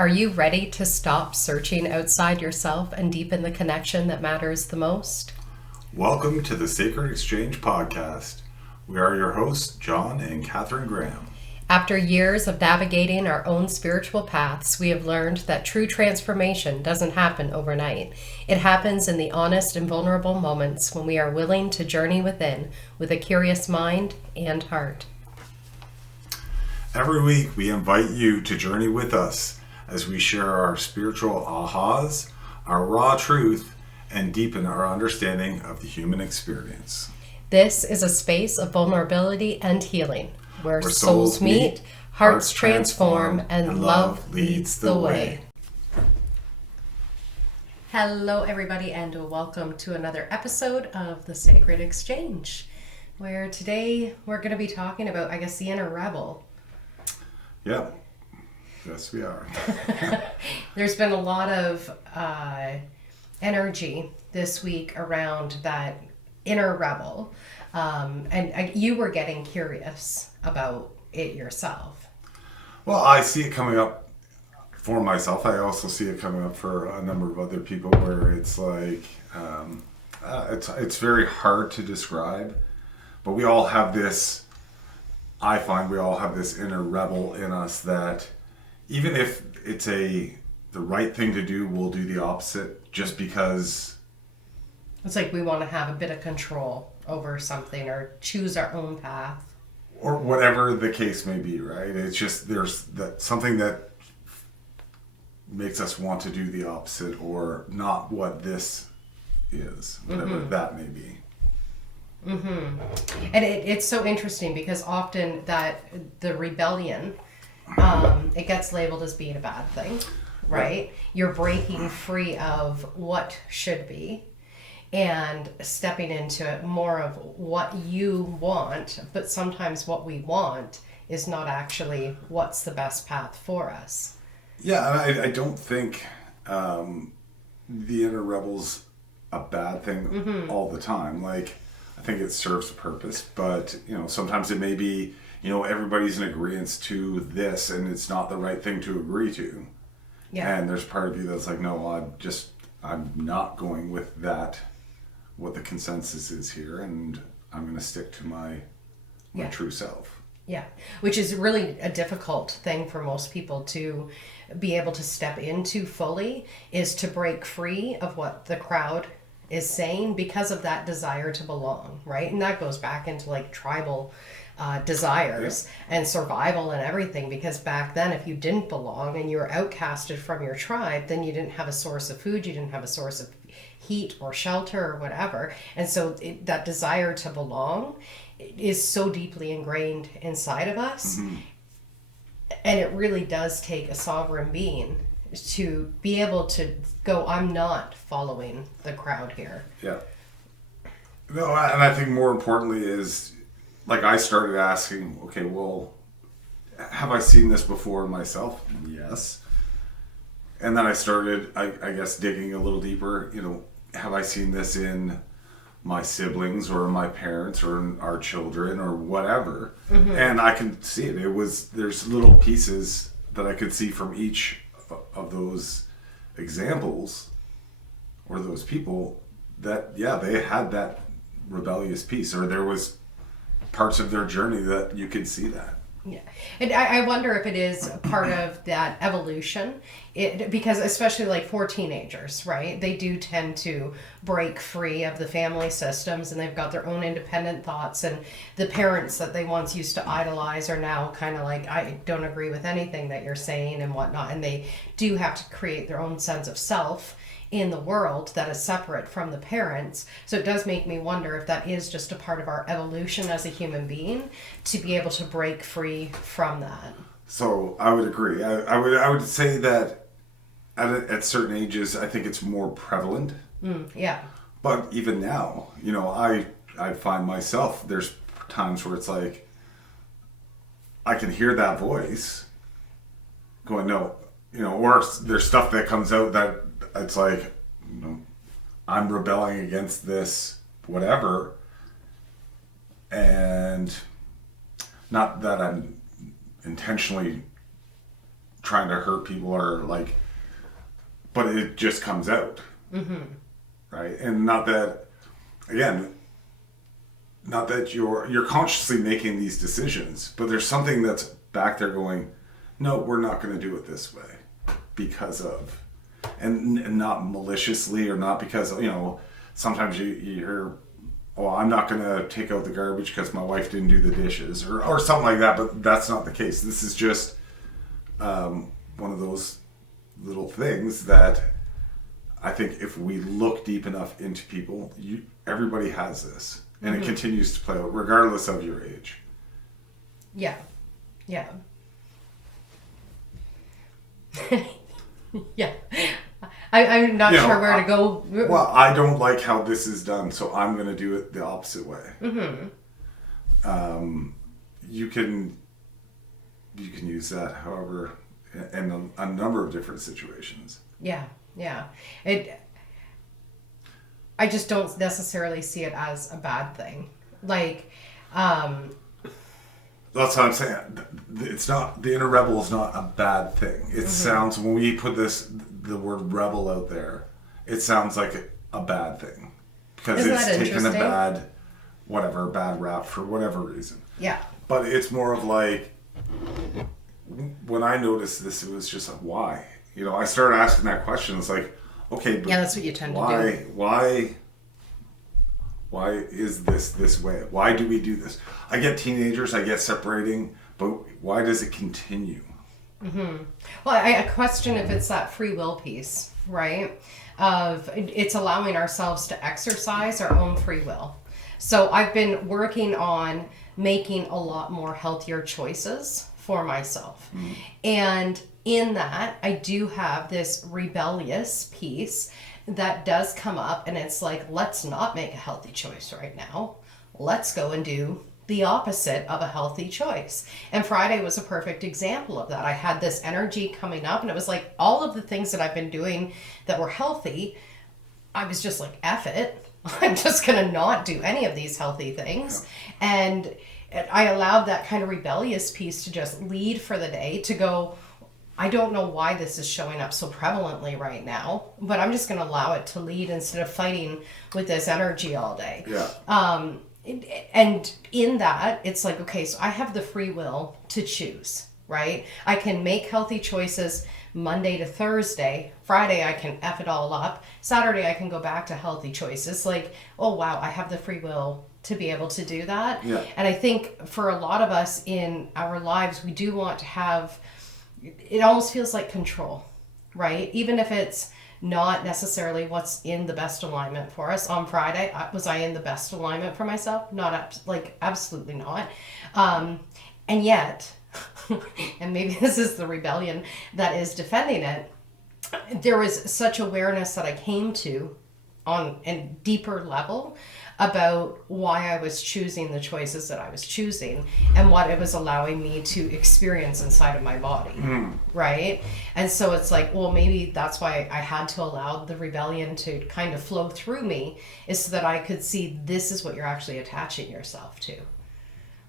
Are you ready to stop searching outside yourself and deepen the connection that matters the most? Welcome to the Sacred Exchange podcast. We are your hosts, John and Catherine Graham. After years of navigating our own spiritual paths, we have learned that true transformation doesn't happen overnight. It happens in the honest and vulnerable moments when we are willing to journey within with a curious mind and heart. Every week, we invite you to journey with us as we share our spiritual ahas, our raw truth, and deepen our understanding of the human experience. This is a space of vulnerability and healing, where souls meet, hearts transform, and love leads the way. Hello, everybody, and welcome to another episode of the Sacred Exchange, where today we're going to be talking about, the inner rebel. Yeah, yes, we are. There's been a lot of energy this week around that inner rebel. And you were getting curious about it yourself. Well, I see it coming up for myself. I also see it coming up for a number of other people where it's like, it's very hard to describe, but we all have this, I find we all have this inner rebel in us that even if it's the right thing to do, we'll do the opposite just because. It's like we want to have a bit of control over something or choose our own path. Or whatever the case may be, right? It's just there's that something that makes us want to do the opposite or not what this is, whatever that may be. Mm-hmm. And it's so interesting because often that the rebellion, it gets labeled as being a bad thing, right? You're breaking free of what should be and stepping into more of what you want, but sometimes what we want is not actually what's the best path for us. Yeah, and I don't think the inner rebel's a bad thing all the time. Like, I think it serves a purpose, but sometimes it may be, everybody's in agreement to this and it's not the right thing to agree to. Yeah. And there's part of you that's like, no, I'm not going with that, what the consensus is here, and I'm going to stick to my true self. Yeah, which is really a difficult thing for most people to be able to step into fully, is to break free of what the crowd is saying because of that desire to belong, right? And that goes back into like tribal desires and survival and everything, because back then if you didn't belong and you were outcasted from your tribe, then you didn't have a source of food, you didn't have a source of heat or shelter or whatever. And so that desire to belong is so deeply ingrained inside of us. And it really does take a sovereign being to be able to go, I'm not following the crowd here. Yeah. No, and I think more importantly is, like, I started asking, okay, well, have I seen this before in myself? Yes. And then I started, I guess, digging a little deeper. Have I seen this in my siblings or my parents or in our children or whatever? And I can see it. There's little pieces that I could see from each of those examples or those people that, they had that rebellious piece, or there was parts of their journey that you could see that. Yeah. And I wonder if it is part of that evolution, because especially like for teenagers, right? They do tend to break free of the family systems and they've got their own independent thoughts, and the parents that they once used to idolize are now kind of like, I don't agree with anything that you're saying and whatnot. And they do have to create their own sense of self in the world that is separate from the parents. So it does make me wonder if that is just a part of our evolution as a human being to be able to break free from that. So I would agree. I would say that at certain ages, I think it's more prevalent. Yeah. But even now, I find myself, there's times where it's like, I can hear that voice going, no, or there's stuff that comes out that it's like, I'm rebelling against this, whatever. And not that I'm intentionally trying to hurt people or like, but it just comes out. Right? And not that, again, not that you're consciously making these decisions, but there's something that's back there going, no, we're not going to do it this way because of, and not maliciously, or not because, sometimes you hear, oh, I'm not going to take out the garbage because my wife didn't do the dishes, or something like that, but that's not the case. This is just one of those little things that I think if we look deep enough into people, everybody has this, and it continues to play out regardless of your age. Yeah. Yeah. I'm not sure where to go. Well, I don't like how this is done, so I'm going to do it the opposite way. You can use that, however, in a number of different situations. Yeah. I just don't necessarily see it as a bad thing. Like, that's what I'm saying. It's not, the inner rebel is not a bad thing. It sounds, when we put the word rebel out there, it sounds like a bad thing. Because it's taken a bad rap for whatever reason. Yeah. But it's more of like, when I noticed this, it was just like, why? I started asking that question. It's like, okay, but yeah, that's what you tend to do. Why is this way? Why do we do this? I get teenagers, I get separating, but why does it continue? Well, I question if it's that free will piece, right? Of it's allowing ourselves to exercise our own free will. So I've been working on making a lot more healthier choices for myself. And in that, I do have this rebellious piece that does come up, and it's like, let's not make a healthy choice right now. Let's go and do the opposite of a healthy choice. And Friday was a perfect example of that. I had this energy coming up, and it was like all of the things that I've been doing that were healthy, I was just like, F it. I'm just going to not do any of these healthy things. Yeah. And I allowed that kind of rebellious piece to just lead for the day, to go, I don't know why this is showing up so prevalently right now, but I'm just going to allow it to lead instead of fighting with this energy all day. Yeah. And in that, it's like, okay, so I have the free will to choose, right? I can make healthy choices Monday to Thursday. Friday, I can F it all up. Saturday, I can go back to healthy choices. Like, oh, wow, I have the free will to be able to do that. Yeah. And I think for a lot of us in our lives, we do want to have, it almost feels like control, right? Even if it's not necessarily what's in the best alignment for us. On Friday, was I in the best alignment for myself? Absolutely not. And yet, and maybe this is the rebellion that is defending it, there was such awareness that I came to on a deeper level about why I was choosing the choices that I was choosing and what it was allowing me to experience inside of my body, right? And so it's like, well, maybe that's why I had to allow the rebellion to kind of flow through me, is so that I could see this is what you're actually attaching yourself to,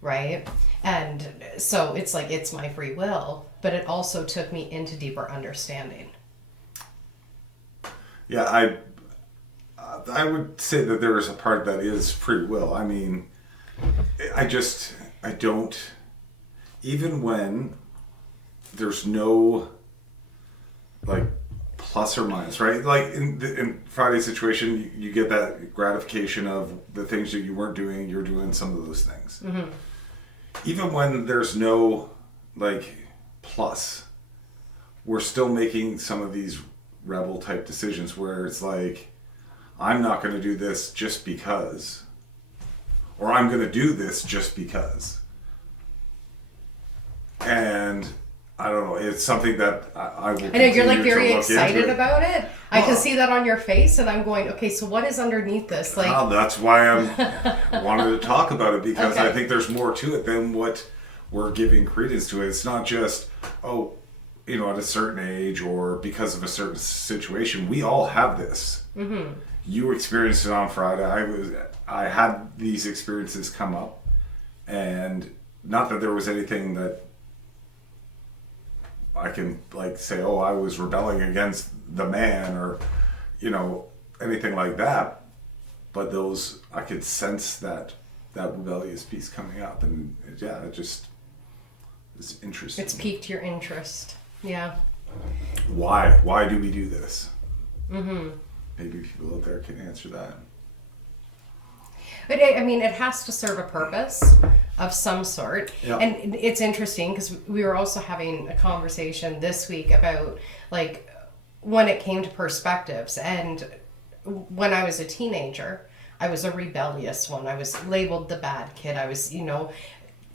right? And so it's like, it's my free will, but it also took me into deeper understanding. Yeah, I would say that there is a part that is free will. I mean, I don't, even when there's no, like, plus or minus, right? Like, in Friday's situation, you get that gratification of the things that you weren't doing, you're doing some of those things. Mm-hmm. Even when there's no, like, plus, we're still making some of these rebel-type decisions where it's like, I'm not going to do this just because. Or I'm going to do this just because. And I don't know, it's something that I will. I know you're like very excited about it. I can see that on your face, and I'm going, okay, so what is underneath this? Like, that's why I wanted to talk about it, because I think there's more to it than what we're giving credence to. It's not just, at a certain age or because of a certain situation. We all have this. Mm-hmm. You experienced it on Friday. I had these experiences come up, and not that there was anything that I can like say, oh, I was rebelling against the man, or anything like that. But those, I could sense that rebellious piece coming up, and it just is interesting. It's piqued your interest. Yeah. Why do we do this? Mm-hmm. Maybe people out there can answer that. But it has to serve a purpose of some sort. Yeah. And it's interesting because we were also having a conversation this week about like when it came to perspectives. And when I was a teenager, I was a rebellious one. I was labeled the bad kid. I was,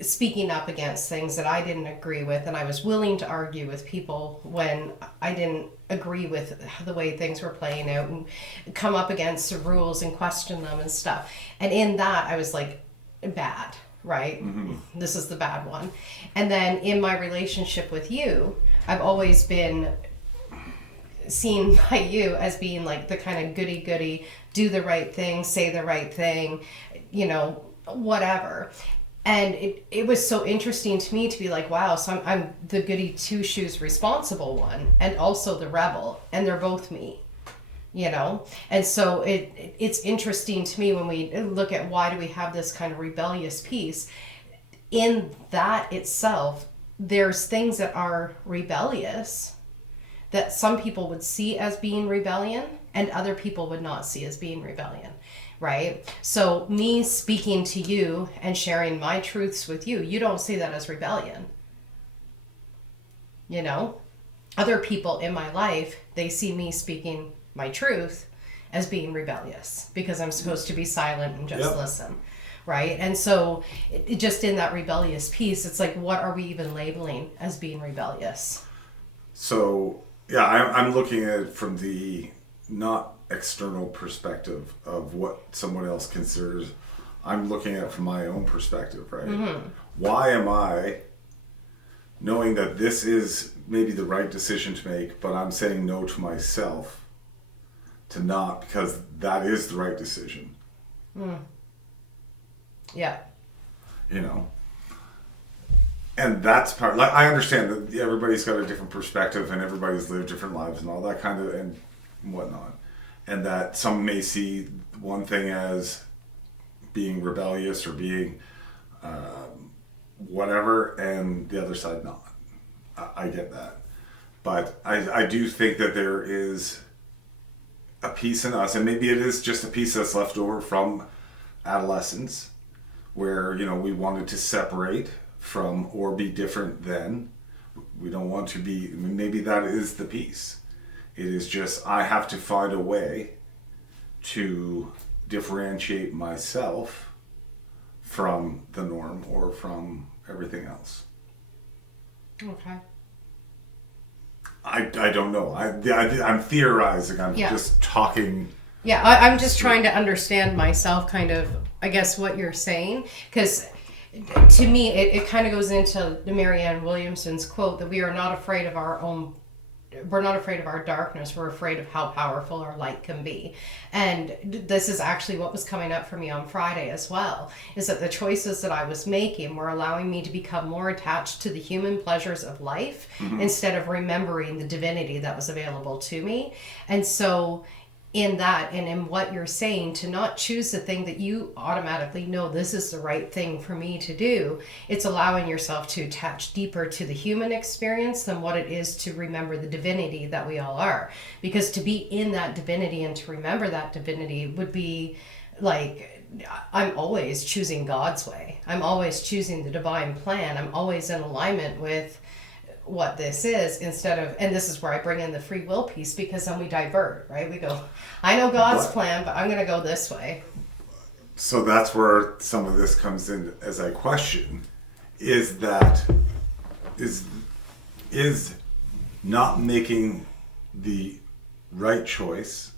speaking up against things that I didn't agree with, and I was willing to argue with people when I didn't agree with the way things were playing out, and come up against the rules and question them and stuff. And in that, I was like, bad, right? Mm-hmm. This is the bad one. And then in my relationship with you, I've always been seen by you as being like the kind of goody-goody, do the right thing, say the right thing, whatever. And it was so interesting to me to be like, wow, so I'm the goody two-shoes responsible one, and also the rebel, and they're both me, And so it's interesting to me when we look at why do we have this kind of rebellious piece. In that itself, there's things that are rebellious that some people would see as being rebellion, and other people would not see as being rebellion. Right? So me speaking to you and sharing my truths with you, you don't see that as rebellion. Other people in my life, they see me speaking my truth as being rebellious because I'm supposed to be silent and just listen. Right? And so just in that rebellious piece, it's like, what are we even labeling as being rebellious? So, yeah, I'm looking at it from the not external perspective of what someone else considers. I'm looking at it from my own perspective, right? Mm-hmm. Why am I, knowing that this is maybe the right decision to make, but I'm saying no to myself to not, because that is the right decision. Yeah. And that's part, like, I understand that everybody's got a different perspective and everybody's lived different lives and all that kind of, and whatnot. And that some may see one thing as being rebellious or being whatever, and the other side not. I get that. But I do think that there is a piece in us, and maybe it is just a piece that's left over from adolescence, where, we wanted to separate from or be different than. We don't want to be, maybe that is the piece. It is just, I have to find a way to differentiate myself from the norm or from everything else. Okay. I don't know. I'm theorizing. I'm just talking. Yeah, I'm just trying to understand myself, kind of, I guess, what you're saying. Because to me, it kind of goes into the Marianne Williamson's quote that we are not afraid of our own. We're not afraid of our darkness. We're afraid of how powerful our light can be. And this is actually what was coming up for me on Friday as well, is that the choices that I was making were allowing me to become more attached to the human pleasures of life, mm-hmm. instead of remembering the divinity that was available to me. And so in that, and in what you're saying, to not choose the thing that you automatically know this is the right thing for me to do, it's allowing yourself to attach deeper to the human experience than what it is to remember the divinity that we all are. Because to be in that divinity and to remember that divinity would be like, I'm always choosing God's way. I'm always choosing the divine plan. I'm always in alignment with what this is, instead of, and this is where I bring in the free will piece, because then we divert, right? We go, I know God's plan, but I'm going to go this way. So that's where some of this comes in as I question, is that is not making the right choice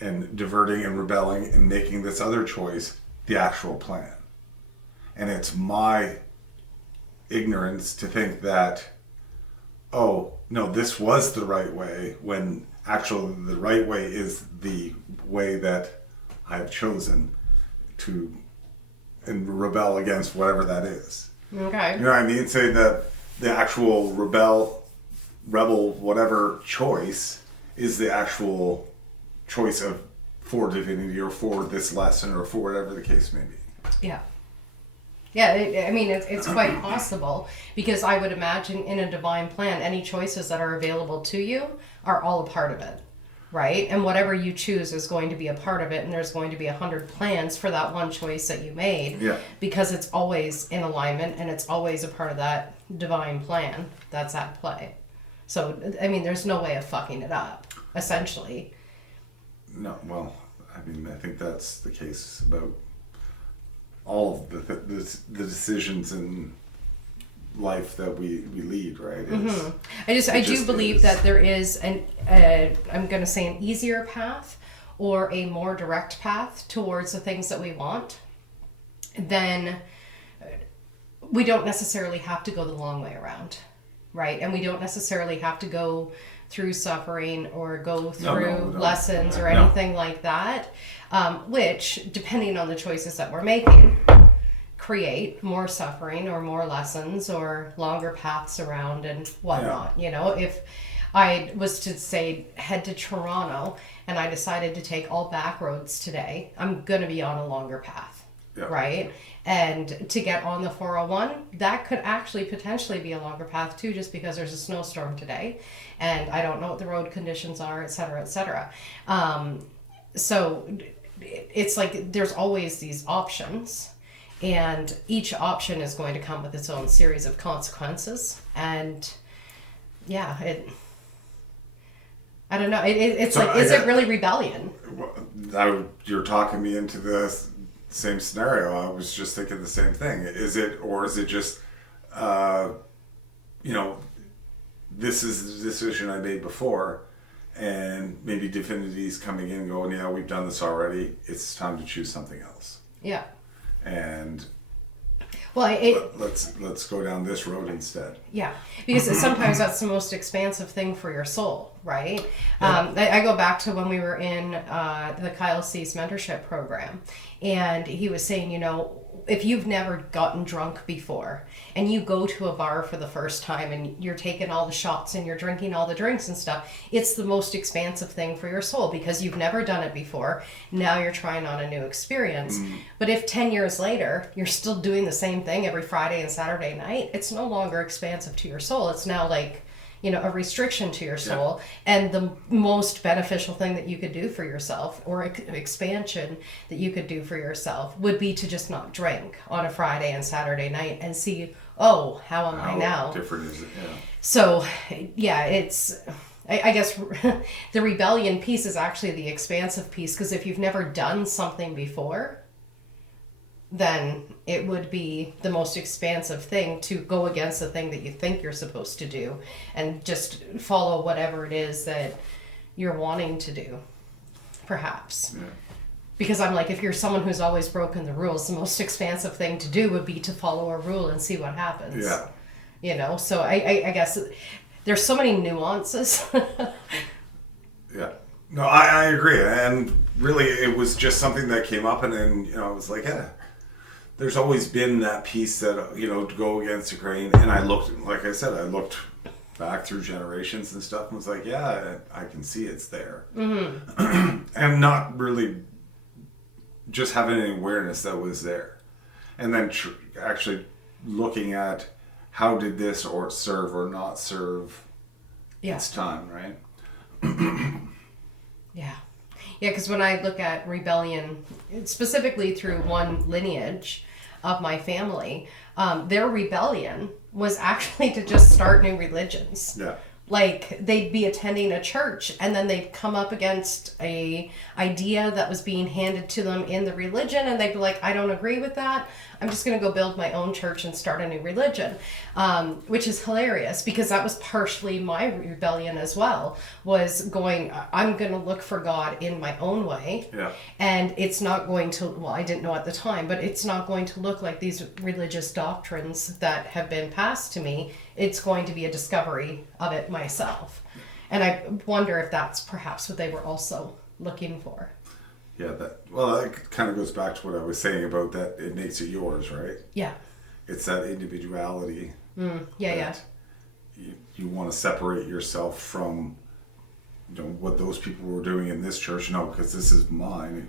and diverting and rebelling and making this other choice the actual plan. And it's my ignorance to think that, oh no, this was the right way, when actually the right way is the way that I have chosen to, and rebel against whatever that is. Okay. You know what I mean? Say that the actual rebel, whatever choice is the actual choice of for divinity or for this lesson or for whatever the case may be. Yeah. Yeah, it's quite possible, because I would imagine in a divine plan, any choices that are available to you are all a part of it, right? And whatever you choose is going to be a part of it, and there's going to be 100 plans for that one choice that you made, because it's always in alignment and it's always a part of that divine plan that's at play. So, I mean, there's no way of fucking it up, essentially. No, well, I mean, I think that's the case about all of the decisions in life that we lead, right? I do believe that there is I'm going to say an easier path or a more direct path towards the things that we want. Then we don't necessarily have to go the long way around, right? And we don't necessarily have to go through suffering or go through lessons or anything like that, which, depending on the choices that we're making, create more suffering or more lessons or longer paths around and whatnot. You know, if I was to say head to Toronto and I decided to take all back roads today, I'm going to be on a longer path, right? And to get on the 401, that could actually potentially be a longer path too, just because there's a snowstorm today and I don't know what the road conditions are, et cetera, et cetera. So it's like there's always these options, and each option is going to come with its own series of consequences. And I don't know. It's so like, is it really rebellion? You're talking me into the same scenario. I was just thinking the same thing. Is it just, this is the decision I made before, and maybe divinity's coming in and going, yeah, we've done this already. It's time to choose something else. Yeah. And let's go down this road instead. Yeah, because sometimes that's the most expansive thing for your soul, right? Yeah. I go back to when we were in the Kyle Cease mentorship program, and he was saying, if you've never gotten drunk before and you go to a bar for the first time and you're taking all the shots and you're drinking all the drinks and stuff, it's the most expansive thing for your soul because you've never done it before. Now you're trying on a new experience. But if 10 years later you're still doing the same thing every Friday and Saturday night, it's no longer expansive to your soul. It's now like, a restriction to your soul. Yeah. And the most beneficial thing that you could do for yourself, or expansion that you could do for yourself, would be to just not drink on a Friday and Saturday night and see, how am I now? How different is it? Yeah. So, it's, I guess the rebellion piece is actually the expansive piece, because if you've never done something before, then it would be the most expansive thing to go against the thing that you think you're supposed to do and just follow whatever it is that you're wanting to do, perhaps. Yeah. Because I'm like, if you're someone who's always broken the rules, the most expansive thing to do would be to follow a rule and see what happens. Yeah. So I guess there's so many nuances. Yeah. No, I agree. And really, it was just something that came up, and then, I was like, yeah. There's always been that piece that, to go against the grain. And I looked back through generations and stuff and was like, yeah, I can see it's there. Mm-hmm. And not really just having any awareness that was there. And then actually looking at how did this or serve or not serve its time, right? Yeah. Yeah, because when I look at rebellion, specifically through one lineage of my family, their rebellion was actually to just start new religions. Yeah. Like, they'd be attending a church and then they'd come up against a idea that was being handed to them in the religion, and they'd be like, I don't agree with that. I'm just going to go build my own church and start a new religion, which is hilarious, because that was partially my rebellion as well, was going, I'm going to look for God in my own way. Yeah. And it's not going to, well, I didn't know at the time, but it's not going to look like these religious doctrines that have been passed to me. It's going to be a discovery of it myself. And I wonder if that's perhaps what they were also looking for. Yeah, that kind of goes back to what I was saying about that it makes it yours, right? Yeah. it's that individuality. Yeah. You want to separate yourself from, what those people were doing in this church. No, because this is mine.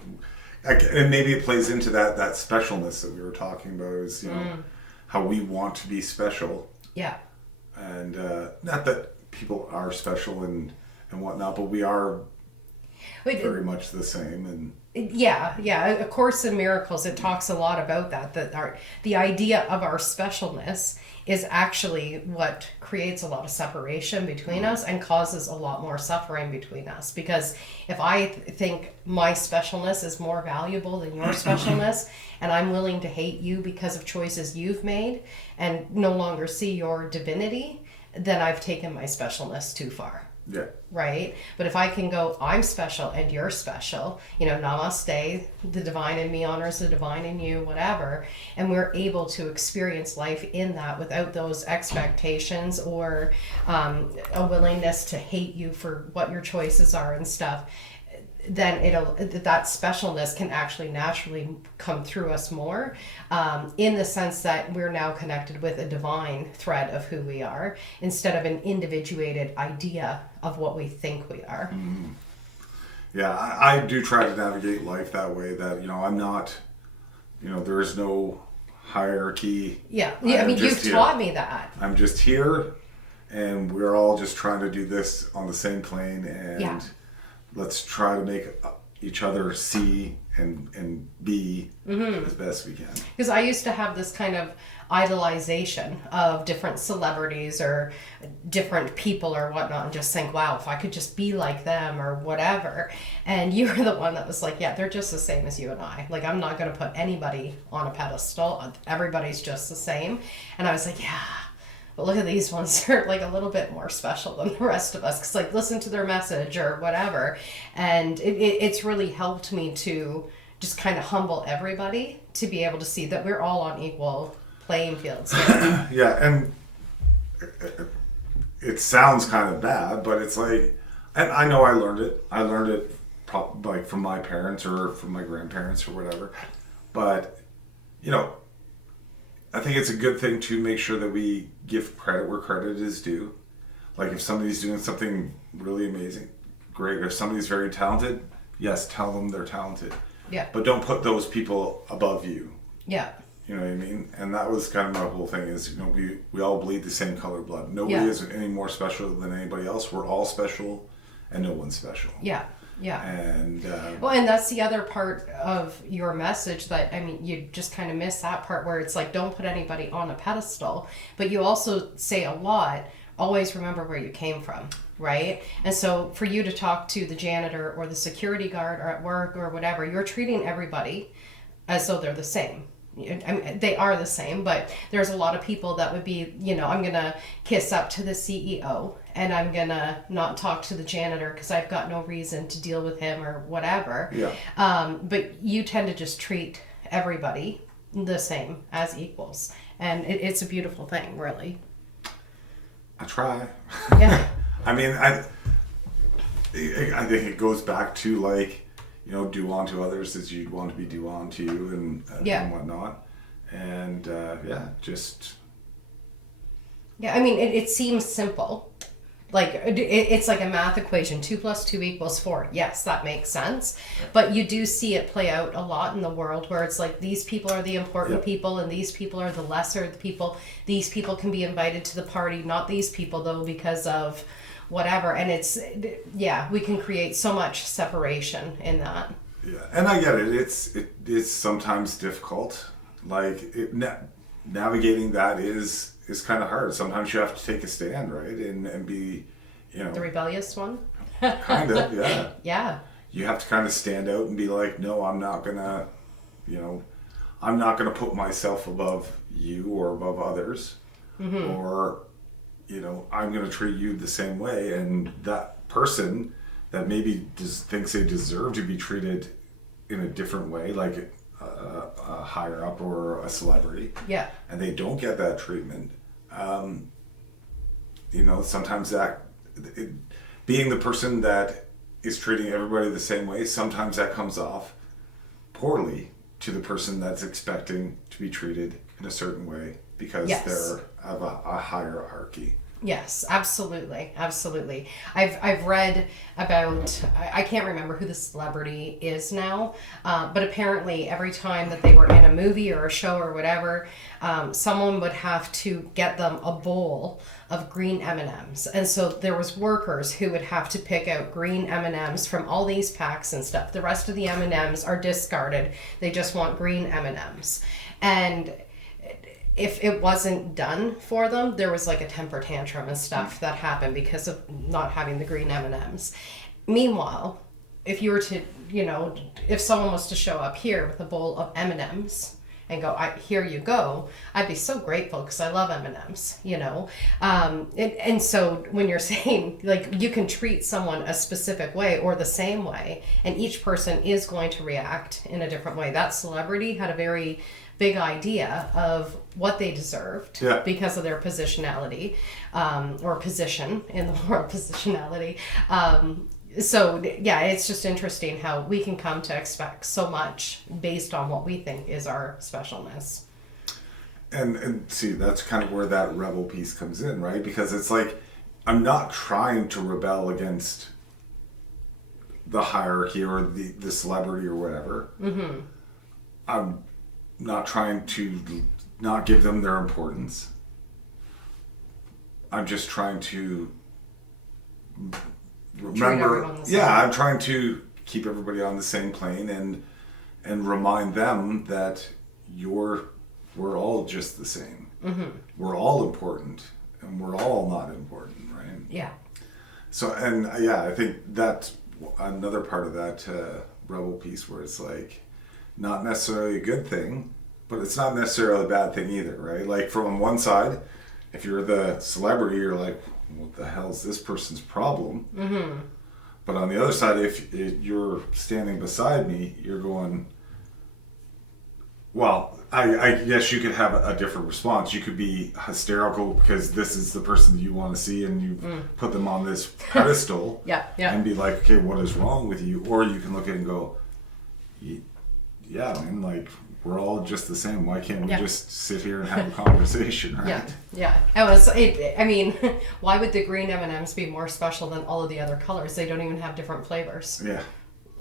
And maybe it plays into that specialness that we were talking about, is how we want to be special. Yeah. And not that people are special and whatnot, but we are very much the same. And yeah. A Course in Miracles, it talks a lot about that the idea of our specialness is actually what creates a lot of separation between us and causes a lot more suffering between us. Because if I think my specialness is more valuable than your specialness, and I'm willing to hate you because of choices you've made and no longer see your divinity, then I've taken my specialness too far. yeah. Right? But if I can go, I'm special and you're special, namaste, the divine in me honors the divine in you, whatever, and we're able to experience life in that without those expectations or a willingness to hate you for what your choices are and stuff, then that specialness can actually naturally come through us more, in the sense that we're now connected with a divine thread of who we are instead of an individuated idea of what we think we are. Yeah, I do try to navigate life that way, that I'm not, there is no hierarchy. Yeah, I mean, you've taught me that. I'm just here, and we're all just trying to do this on the same plane, and let's try to make each other see and be as best we can. Because I used to have this kind of idolization of different celebrities or different people or whatnot, and just think, wow, if I could just be like them or whatever. And you were the one that was like, yeah, they're just the same as you and I. Like, I'm not going to put anybody on a pedestal. Everybody's just the same. And I was like, yeah, but look at these ones. They're like a little bit more special than the rest of us, because like, listen to their message or whatever. And it's really helped me to just kind of humble everybody to be able to see that we're all on equal playing fields. Yeah, and it sounds kind of bad, but it's like, and I know I learned it probably like from my parents or from my grandparents or whatever, but I think it's a good thing to make sure that we give credit where credit is due. Like, if somebody's doing something really amazing, great. If somebody's very talented, yes, tell them they're talented. Yeah. But don't put those people above you. Yeah. You know what I mean? And that was kind of my whole thing is, we all bleed the same color blood. Nobody is any more special than anybody else. We're all special, and no one's special. Yeah. Yeah. And well, and that's the other part of your message that, I mean, you just kind of miss that part where it's like, don't put anybody on a pedestal, but you also say a lot, always remember where you came from, right? And so for you to talk to the janitor or the security guard or at work or whatever, you're treating everybody as though they're the same. I mean, they are the same, but there's a lot of people that would be, I'm going to kiss up to the CEO and I'm going to not talk to the janitor because I've got no reason to deal with him or whatever. Yeah. But you tend to just treat everybody the same as equals. And it's a beautiful thing, really. I try. Yeah. I mean, I think it goes back to like, do unto others as you'd want to be do unto you and whatnot. And just. Yeah, I mean, it seems simple. Like, it's like a math equation, 2 + 2 = 4. Yes, that makes sense. But you do see it play out a lot in the world where it's like, these people are the important people and these people are the lesser people. These people can be invited to the party, not these people, though, because of whatever. And we can create so much separation in that. Yeah, and I get it. It's sometimes difficult. Like, navigating that is kind of hard. Sometimes you have to take a stand, right? And be, The rebellious one? Kind of, yeah. Yeah. You have to kind of stand out and be like, no, I'm not gonna put myself above you or above others. Mm-hmm. Or, I'm going to treat you the same way. And that person that maybe thinks they deserve to be treated in a different way, like a higher up or a celebrity, and they don't get that treatment, sometimes being the person that is treating everybody the same way, sometimes that comes off poorly to the person that's expecting to be treated in a certain way because Yes. they're of a hierarchy. Yes, absolutely, absolutely. I've read about, I can't remember who the celebrity is now, but apparently every time that they were in a movie or a show or whatever, someone would have to get them a bowl of green M&Ms. And so there was workers who would have to pick out green M&Ms from all these packs and stuff. The rest of the M&Ms are discarded. They just want green M&Ms. And if it wasn't done for them, there was like a temper tantrum and stuff that happened because of not having the green M&Ms. Meanwhile, if you were to, if someone was to show up here with a bowl of M&Ms and go, here you go, I'd be so grateful because I love M&Ms, and so when you're saying, like, you can treat someone a specific way or the same way, and each person is going to react in a different way. That celebrity had a very big idea of what they deserved because of their positionality, or position in the world, positionality. So yeah, it's just interesting how we can come to expect so much based on what we think is our specialness. And see, that's kind of where that rebel piece comes in, right? Because it's like, I'm not trying to rebel against the hierarchy or the celebrity or whatever. Mm-hmm. I'm not trying to not give them their importance. I'm just trying to remember. I'm trying to keep everybody on the same plane and remind them that we're all just the same. Mm-hmm. We're all important, and we're all not important, right? Yeah. So, and I think that's another part of that rebel piece where it's like, not necessarily a good thing, but it's not necessarily a bad thing either, right? Like, from one side, if you're the celebrity, you're like, what the hell is this person's problem? Mm-hmm. But on the other side, if you're standing beside me, you're going, well, I guess you could have a different response. You could be hysterical because this is the person that you want to see and you put them on this pedestal and be like, okay, what is wrong with you? Or you can look at it and go, yeah, man, like, we're all just the same. Why can't we just sit here and have a conversation, right? Yeah. Why would the green M&Ms be more special than all of the other colors? They don't even have different flavors. Yeah.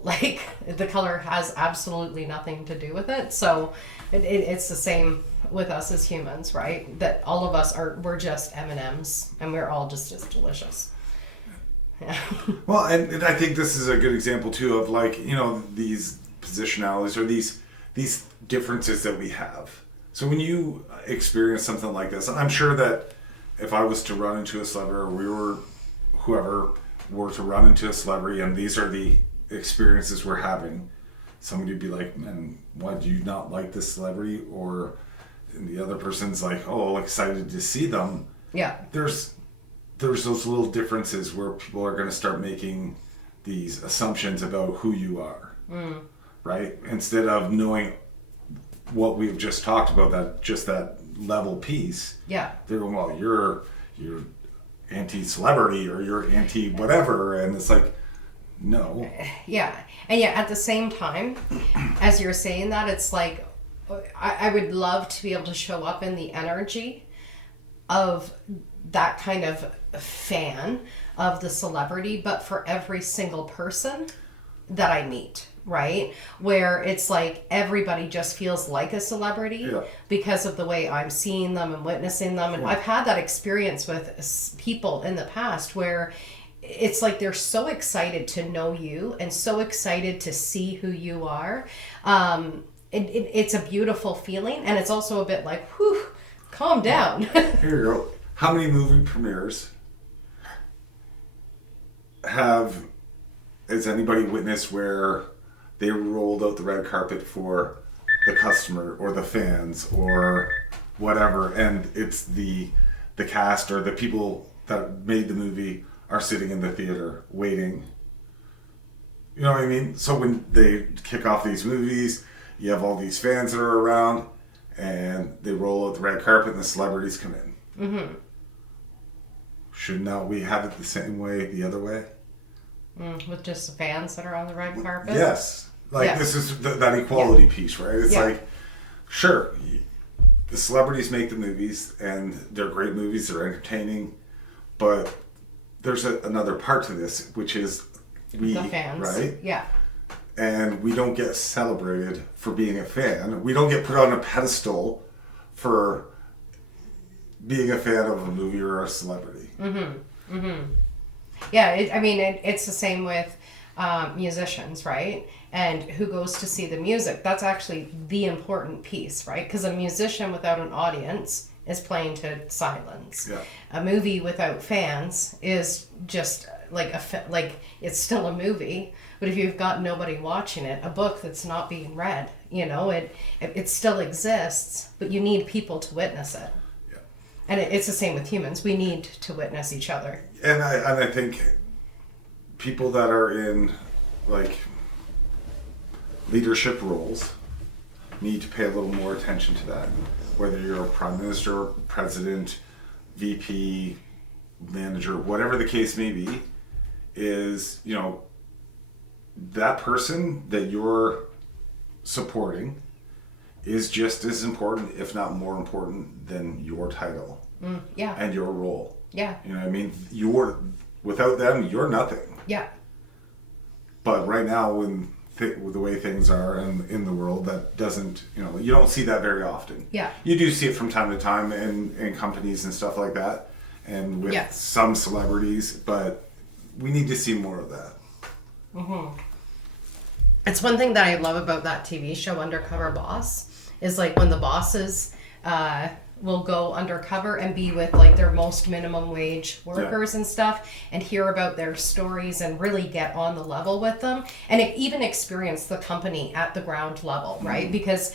Like, the color has absolutely nothing to do with it. So it's the same with us as humans, right? That all of us we're just M&Ms and we're all just as delicious. Yeah. Well, and I think this is a good example too of, like, these positionalities or these differences that we have. So when you experience something like this, I'm sure that if I was to run into a celebrity, or whoever were to run into a celebrity, and these are the experiences we're having, somebody would be like, man, why do you not like this celebrity? Or the other person's like, oh, excited to see them. Yeah. There's those little differences where people are going to start making these assumptions about who you are. Right? Instead of knowing what we've just talked about, that level piece. Yeah. They're going, well, you're anti-celebrity or you're anti-whatever. And it's like, no. Yeah. And yet at the same time, as you're saying that, it's like, I would love to be able to show up in the energy of that kind of fan of the celebrity, but for every single person that I meet. Right? Where it's like everybody just feels like a celebrity because of the way I'm seeing them and witnessing them. And I've had that experience with people in the past where it's like they're so excited to know you and so excited to see who you are. It's a beautiful feeling. And it's also a bit like, whew, calm down. Here you go. How many movie premieres has anybody witnessed where they rolled out the red carpet for the customer or the fans or whatever, and it's the cast or the people that made the movie are sitting in the theater waiting? You know what I mean? So when they kick off these movies, you have all these fans that are around, and they roll out the red carpet and the celebrities come in. Mm-hmm. Should not we have it the same way the other way? With just the fans that are on the red carpet? Yes. Like, this is that equality piece, right? It's like, sure, the celebrities make the movies, and they're great movies, they're entertaining, but there's another part to this, which is we, the fans, right? Yeah. And we don't get celebrated for being a fan. We don't get put on a pedestal for being a fan of a movie or a celebrity. Yeah, it's the same with musicians, right? And who goes to see the music. That's actually the important piece, right? Because a musician without an audience is playing to silence. Yeah. A movie without fans is just like it's still a movie, but if you've got nobody watching it, a book that's not being read, it still exists, but you need people to witness it. Yeah. And it's the same with humans. We need to witness each other. And I think people that are in like leadership roles need to pay a little more attention to that. Whether you're a prime minister, president, VP, manager, whatever the case may be, is, that person that you're supporting is just as important, if not more important, than your title Yeah. and your role. Yeah. You know what I mean? Without them, you're nothing. Yeah. But right now, with the way things are in the world, that doesn't, you don't see that very often. Yeah. You do see it from time to time in companies and stuff like that, and with Yes. some celebrities, but we need to see more of that. It's one thing that I love about that TV show, Undercover Boss, is like when the bosses will go undercover and be with like their most minimum wage workers and stuff, and hear about their stories and really get on the level with them, and even experience the company at the ground level, right? Because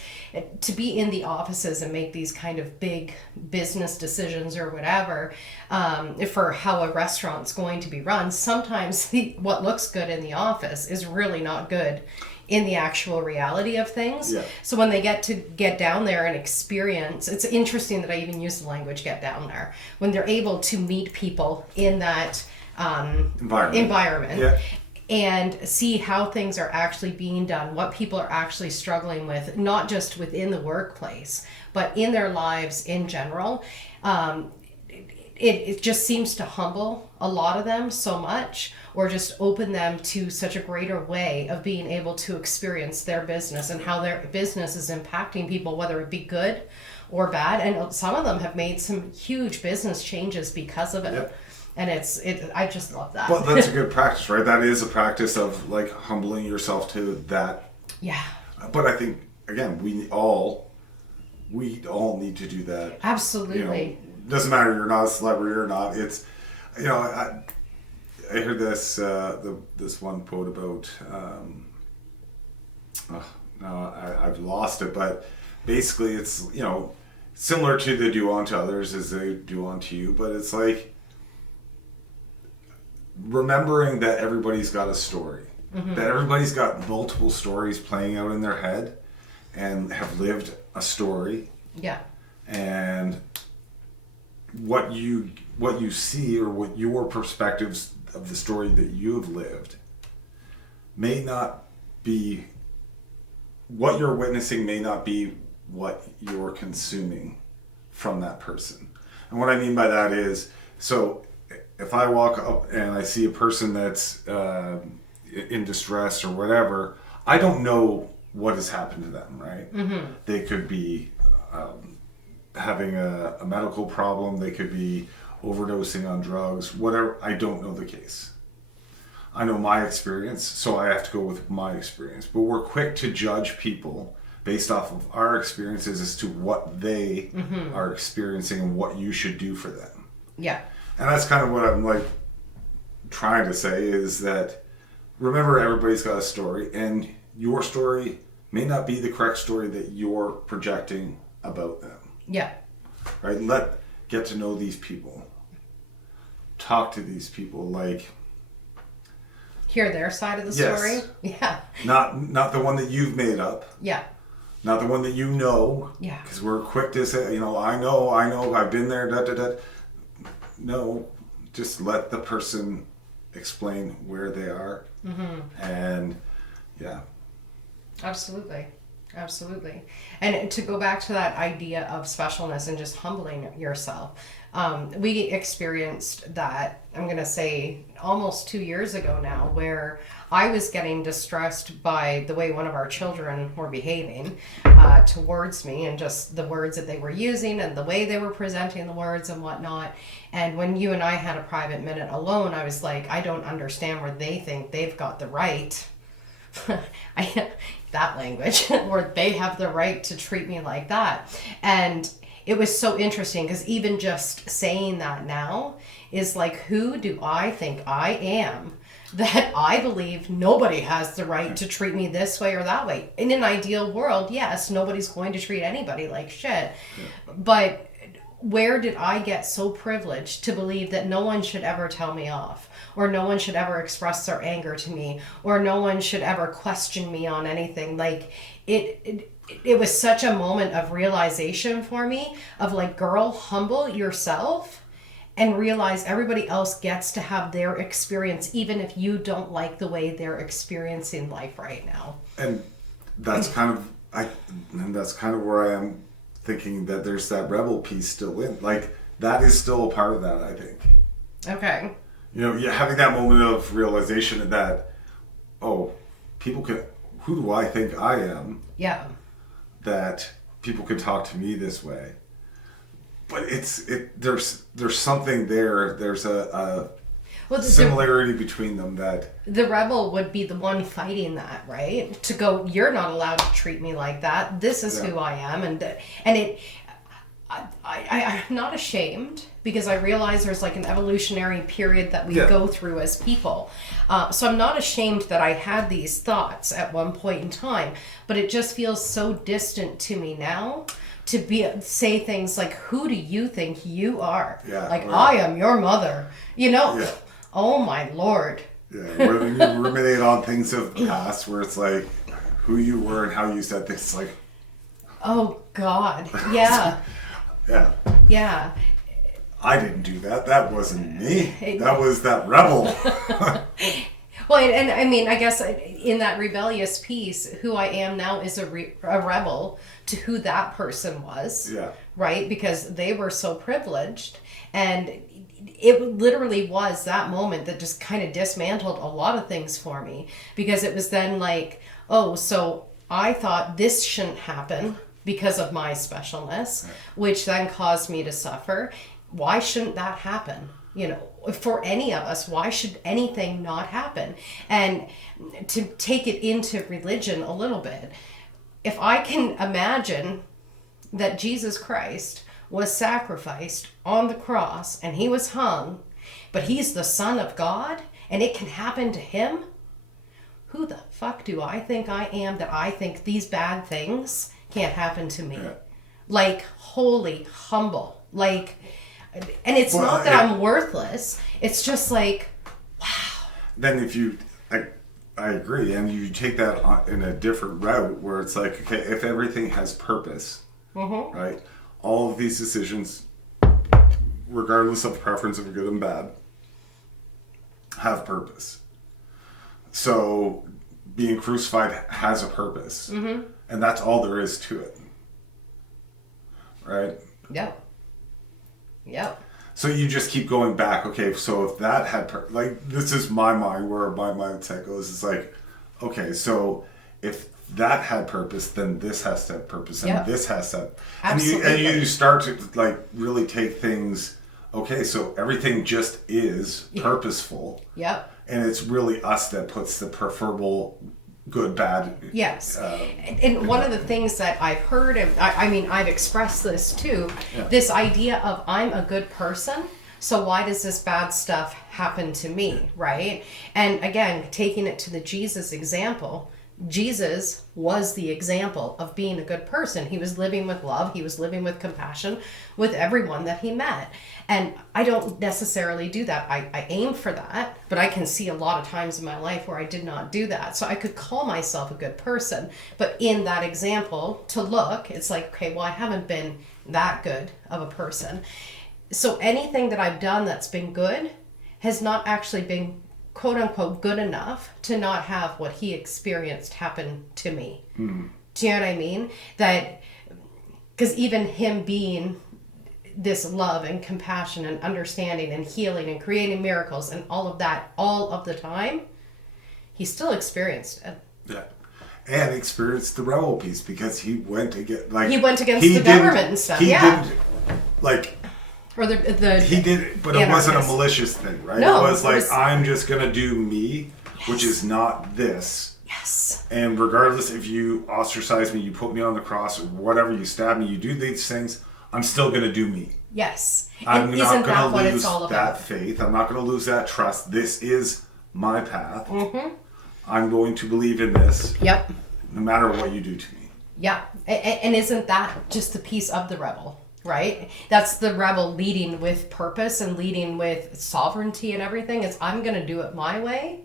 to be in the offices and make these kind of big business decisions or whatever, for how a restaurant's going to be run, sometimes what looks good in the office is really not good in the actual reality of things. Yeah. So when they get down there and experience, it's interesting that I even use the language "get down there," when they're able to meet people in that environment. Yeah. And see how things are actually being done, what people are actually struggling with, not just within the workplace, but in their lives in general. It just seems to humble a lot of them so much, or just open them to such a greater way of being able to experience their business and how their business is impacting people, whether it be good or bad. And some of them have made some huge business changes because of it. Yep. And I just love that. Well, that's a good practice, right? That is a practice of like humbling yourself to that. Yeah. But I think, again, we all need to do that. Absolutely. Doesn't matter you're not a celebrity or not. It's, I heard this this one quote about I've lost it, but basically it's similar to the do unto others as they do unto you, but it's like remembering that everybody's got a story, that everybody's got multiple stories playing out in their head and have lived a story. Yeah. And what you see, or what your perspectives of the story that you have lived may not be what you're witnessing, may not be what you're consuming from that person. And what I mean by that is, so if I walk up and I see a person that's in distress or whatever, I don't know what has happened to them, right? They could be having a medical problem, they could be overdosing on drugs, whatever. I don't know the case. I know my experience, so I have to go with my experience. But we're quick to judge people based off of our experiences as to what they are experiencing and what you should do for them. Yeah. And that's kind of what I'm like trying to say, is that remember, everybody's got a story, and your story may not be the correct story that you're projecting about them. Yeah. Right? Get to know these people. Talk to these people, like Hear their side of the story. Yeah. Not the one that you've made up. Yeah. Not the one that you know. Yeah. Because we're quick to say, I know, I've been there, No, just let the person explain where they are. And yeah. Absolutely. Absolutely. And to go back to that idea of specialness and just humbling yourself, we experienced that, I'm going to say, almost 2 years ago now, where I was getting distressed by the way one of our children were behaving towards me, and just the words that they were using and the way they were presenting the words and whatnot. And when you and I had a private minute alone, I was like, I don't understand where they think they've got the right that language where they have the right to treat me like that. And it was so interesting because even just saying that now is like, who do I think I am that I believe nobody has the right to treat me this way or that way? In an ideal world, yes, nobody's going to treat anybody like shit. But where did I get so privileged to believe that no one should ever tell me off, or no one should ever express their anger to me, or no one should ever question me on anything? Like, it was such a moment of realization for me of like, girl, humble yourself and realize everybody else gets to have their experience, even if you don't like the way they're experiencing life right now. And that's kind of where I am thinking that there's that rebel piece still in. Like, that is still a part of that, I think. Okay. You know, having that moment of realization that, oh, who do I think I am? Yeah. That people can talk to me this way. But there's something there. There's a similarity between them that the rebel would be the one fighting that, right? To go, you're not allowed to treat me like that. This is who I am, and I'm not ashamed, because I realize there's like an evolutionary period that we go through as people. So I'm not ashamed that I had these thoughts at one point in time, but it just feels so distant to me now to say things like, who do you think you are? I am your mother, you know? Yeah. Oh my Lord. Yeah, where you ruminate on things of the past, where it's like who you were and how you said things, like, oh God. Yeah. Yeah. Yeah. I didn't do that. That wasn't me. That was that rebel. Well, and I mean, I guess in that rebellious piece, who I am now is a rebel to who that person was. Yeah. Right? Because they were so privileged. And it literally was that moment that just kind of dismantled a lot of things for me. Because it was then like, oh, so I thought this shouldn't happen because of my specialness, which then caused me to suffer. Why shouldn't that happen? You know, for any of us, why should anything not happen? And to take it into religion a little bit, if I can imagine that Jesus Christ was sacrificed on the cross and he was hung, but he's the Son of God and it can happen to him, who the fuck do I think I am that I think these bad things can't happen to me? Yeah. Like, holy humble. Like, and it's not that I'm worthless. It's just like, wow. Then if you, I agree, and you take that in a different route where it's like, okay, if everything has purpose, right? All of these decisions, regardless of preference of good and bad, have purpose. So being crucified has a purpose, and that's all there is to it, right? Yep. Yep. So you just keep going back. Okay, so if that had like, this is my mind, where my mindset goes. It's like, okay, so if that had purpose, then this has to have purpose, and this has to have, and you start to like really take things. Okay, so everything just is purposeful. Yep. And it's really us that puts the preferable good, bad. Yes. And one of the things that I've heard, and I mean, I've expressed this too, this idea of I'm a good person, so why does this bad stuff happen to me, right? And again, taking it to the Jesus example, Jesus was the example of being a good person. He was living with love. He was living with compassion with everyone that he met. And I don't necessarily do that. I aim for that, but I can see a lot of times in my life where I did not do that. So I could call myself a good person. But in that example, to look, it's like, okay, well, I haven't been that good of a person. So anything that I've done that's been good has not actually been quote unquote good enough to not have what he experienced happen to me. Do you know what I mean? That, because even him being this love and compassion and understanding and healing and creating miracles and all of that all of the time, he still experienced it. Yeah. And experienced the rebel piece because he went against the government and stuff. He didn't or the he did it, but it wasn't a malicious thing, right? No, it was like, I'm just gonna do me, which is not this. Yes. And regardless if you ostracize me, you put me on the cross, or whatever, you stab me, you do these things, I'm still gonna do me. Yes. I'm not gonna lose that faith. I'm not gonna lose that trust. This is my path. Mm-hmm. I'm going to believe in this. Yep. No matter what you do to me. Yeah. And isn't that just the piece of the rebel? Right? That's the rebel leading with purpose and leading with sovereignty and everything. Is I'm going to do it my way